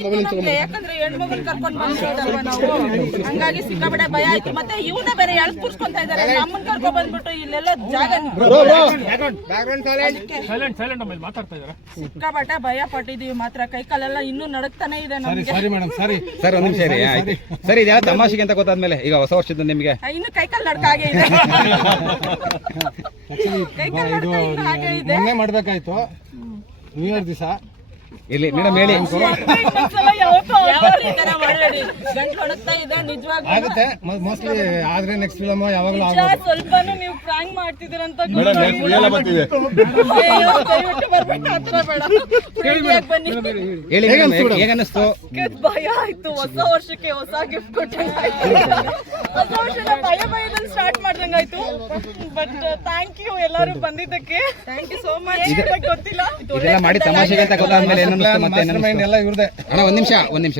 ಯಾಕಂದ್ರೆ ಹೆಣ್ಮಗನ್ ಕರ್ಕೊಂಡ್ ಬಂದಿರೋದಲ್ವಾ ನಾವು, ಹಂಗಾಗಿ ಸಿಕ್ಕಾಪಟ್ಟೆ ಭಯ ಆಯ್ತು. ಮತ್ತೆ ಇವನೇ ಬೇರೆ ಎಳ್ ಕೂರ್ಸ್ಕೊಂತ ಇದಾರೆ, ನಮ್ಮನ್ ಕರ್ಕೊಂಡ್ ಬಂದ್ಬಿಟ್ಟು ಇಲ್ಲೆಲ್ಲ ಜಾಗ ಸಿಕ್ಕಾಪಟ್ಟೆ ಭಯ ಪಟ್ಟಿದೀವಿ. ಮಾತ್ರ ಕೈ ಕಾಲೆಲ್ಲ ಇನ್ನೂ ನಡಕ್ತಾನೆ ಇದೆ ನಮ್ಗೆ. ಸರ್ ಒಂದ್ ನಿಮಿಷ ಆಯ್ತು ಸರ್, ಇದೆಲ್ಲ ತಮಾಷೆಗೆ ಅಂತ ಗೊತ್ತಾದ್ಮೇಲೆ ಈಗ ಹೊಸ ವರ್ಷದ ನಿಮ್ಗೆ ಇನ್ನು ಕೈ ಕಾಲು ನಡ್ಕ ಹಾಗೆ ಇದೆ. ಕೈ ಕಾಲು ನಡ್ಕ ಇನ್ನು ಹಾಗೆ ಇದೆ. ಮಾಡ್ಬೇಕಾಯ್ತು ನ್ಯೂ ಇಯರ್ ದಿವಸ. ಇಲ್ಲಿ ಮೇಡಮ್ ಹೇಳಿ. ಆಗುತ್ತೆ ಮೋಸ್ಟ್ಲಿ ಆದ್ರೆ ನೆಕ್ಸ್ಟ್ ಫಿಲಮ್ ಯಾವಾಗಲೂ ಸ್ವಲ್ಪ ನೀವು ಪ್ರಾಂಕ್ ಮಾಡ್ತಿದ್ದೀರಂತ ಭಯ ಆಯ್ತು. ಹೊಸ ವರ್ಷಕ್ಕೆ ಹೊಸ ಗಿಫ್ಟ್ ಕೊಟ್ಟಂಗಾಯ್ತು, ಹೊಸ ವರ್ಷನ ಭಯದಲ್ಲಿ ಸ್ಟಾರ್ಟ್ ಮಾಡ್ದಂಗಾಯ್ತು. ಬಟ್ ಥ್ಯಾಂಕ್ ಯು ಎಲ್ಲರೂ ಬಂದಿದ್ದಕ್ಕೆ, ಥ್ಯಾಂಕ್ ಯು ಸೋ ಮಚ್. ಗೊತ್ತಿಲ್ಲ ಇದೆಲ್ಲ ಮಾಡಿ ತಮಾಷೆಗೆ ಅಂತ ಗೊತ್ತಾದ್ಮೇಲೆ ಏನು ಎಲ್ಲ ಇವ್ರದೇ. ಅಣ್ಣ ಒಂದ್ ನಿಮಿಷ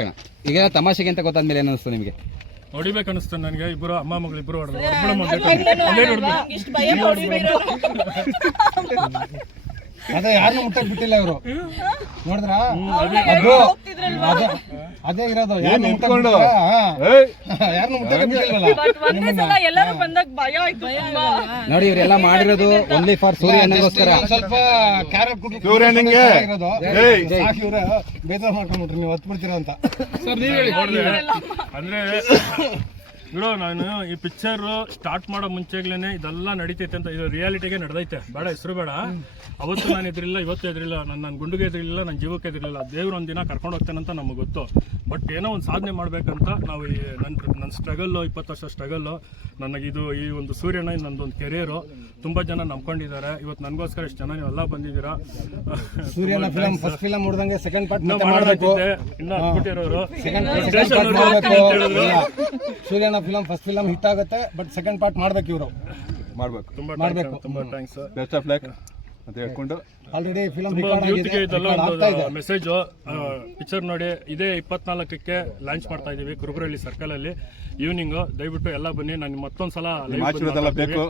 ಅಣ್ಣ, ಈಗ ತಮಾಷೆಗೆ ಅಂತ ಗೊತ್ತಾದ್ಮೇಲೆ ಏನು ಅನಿಸ್ತು ನಿಮಗೆ? ಹೊಡಿಬೇಕು ಅನಿಸ್ತು ನನಗೆ. ಇಬ್ಬರು ಅಮ್ಮ ಮಗಳು ಇಬ್ಬರು ಹೊಡೆದ್ರು. ಅದೇ ಯಾರನ್ನೂ ಮುಟ್ಟಕ್ ಬಿಟ್ಟಿಲ್ಲ ಇವರು, ನೋಡಿದ್ರ? ಅದೇ ಇರೋದು, ಯಾರನ್ನೂ ಮುಟ್ಟಕ್ ಬಿಟ್ಟಿಲ್ವಲ್ಲ. ಎಲ್ಲರೂ ಬಂದಾಗ ಭಯ ಆಯ್ತು. ನೋಡಿ ಇವರೆಲ್ಲ ಮಾಡಿರೋದು ಓನ್ಲಿ ಫಾರ್ ಸೂರ್ಯ ಅನ್ನೋಸ್ಕರ. ಸ್ವಲ್ಪ ಕ್ಯಾರೆಟ್ ಇರೋದು ಇವ್ರೆ ಬೇಜಾರು ಮಾಡ್ಕೊಂಡ್ಬಿಟ್ರಿ ನೀವು ಹತ್ ಬಿಡ್ತೀರಾ ಅಂತ. ಅಂದ್ರೆ ಬಿಡು, ನಾನು ಈ ಪಿಕ್ಚರ್ ಸ್ಟಾರ್ಟ್ ಮಾಡೋ ಮುಂಚೆಗ್ಲೇನೆ ಇದೆಲ್ಲ ನಡೀತೈತೆ ಅಂತ, ಇದು ರಿಯಾಲಿಟಿಗೆ ನಡೆದೈತೆ. ಬೇಡ ಹೆಸರು ಬೇಡ. ಅವತ್ತು ನಾನು ಎದ್ರಿಲ್ಲ, ಇವತ್ತು ಎದ್ರಿಲ್ಲ, ನನ್ನ ಗುಂಡಿಗೆ ಎದ್ರಿಲ್ಲ, ನನ್ನ ಜೀವಕ್ಕೆ ಎದ್ರಿಲ್ಲ. ದೇವ್ರು ಒಂದಿನ ಕರ್ಕೊಂಡು ಹೋಗ್ತೇನಂತ ನಮಗೆ ಗೊತ್ತು. ಬಟ್ ಏನೋ ಒಂದು ಸಾಧನೆ ಮಾಡಬೇಕಂತ ನಾವು ಈ ನನ್ನ ಸ್ಟ್ರಗಲ್ಲು, 20 ವರ್ಷ ಸ್ಟ್ರಗಲ್ಲು, ನನಗಿದು ಈ ಒಂದು ಸೂರ್ಯನ ನನ್ನದೊಂದು ಕೆರಿಯರು. ತುಂಬ ಜನ ನಂಬ್ಕೊಂಡಿದ್ದಾರೆ. ಇವತ್ತು ನನಗೋಸ್ಕರ ಎಷ್ಟು ಜನ ನೀವೆಲ್ಲ ಬಂದಿದ್ದೀರಾ. ಸೂರ್ಯನ ಫಿಲಂ ಫಸ್ಟ್ ಫಿಲಂ ನೋಡಿದಂಗೆ ಸೆಕೆಂಡ್ ಪಾರ್ಟ್ ಮಾಡಬೇಕು. ಇನ್ನು ಹತ್ಬಿಟ್ಟಿರೋರು ಸೂರ್ಯನ ಫಿಲಂ ಫಸ್ಟ್ ಫಿಲಂ ಹಿಟ್ ಆಗುತ್ತೆ, ಬಟ್ ಸೆಕೆಂಡ್ ಪಾರ್ಟ್ ಮಾಡ್ಬೇಕು. ಇವರು ಮಾಡಬೇಕು. ತುಂಬಾ ಥ್ಯಾಂಕ್ಸ್. ಬೆಸ್ಟ್ ಆಫ್ ಲಕ್ ಅಂತ ಹೇಳ್ಕೊಂಡು ಆಲ್ರೆಡಿ ಫಿಲಂ ಮೆಸೇಜ್ ಪಿಕ್ಚರ್ ನೋಡಿ. ಇದೇ 24ಕ್ಕೆ ಲಾಂಚ್ ಮಾಡ್ತಾ ಇದೀವಿ ಕುರುಬರಹಳ್ಳಿ ಸರ್ಕಲ್ ಅಲ್ಲಿ ಈವ್ನಿಂಗ್. ದಯವಿಟ್ಟು ಎಲ್ಲ ಬನ್ನಿ. ನಾನು ಮತ್ತೊಂದ್ಸಲ ಬೇಕು.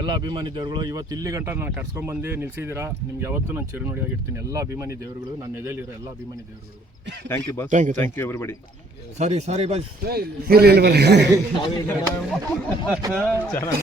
ಎಲ್ಲ ಅಭಿಮಾನಿ ದೇವರುಗಳು ಇವತ್ತು ಇಲ್ಲಿ ಗಂಟ ನಾನು ಕರ್ಸ್ಕೊಂಡ್ಬಂದು ನಿಲ್ಸಿದ್ದೀರಾ. ನಿಮ್ಗೆ ಯಾವತ್ತೂ ನಾನು ಚಿರುನುಡಿಯಾಗಿರ್ತೀನಿ. ಎಲ್ಲ ಅಭಿಮಾನಿ ದೇವರುಗಳು, ನನ್ನ ಎದೆಯಲ್ಲಿರೋ ಎಲ್ಲ ಅಭಿಮಾನಿ ದೇವರುಗಳು. Thank you boss. Thank you everybody. Sorry boss.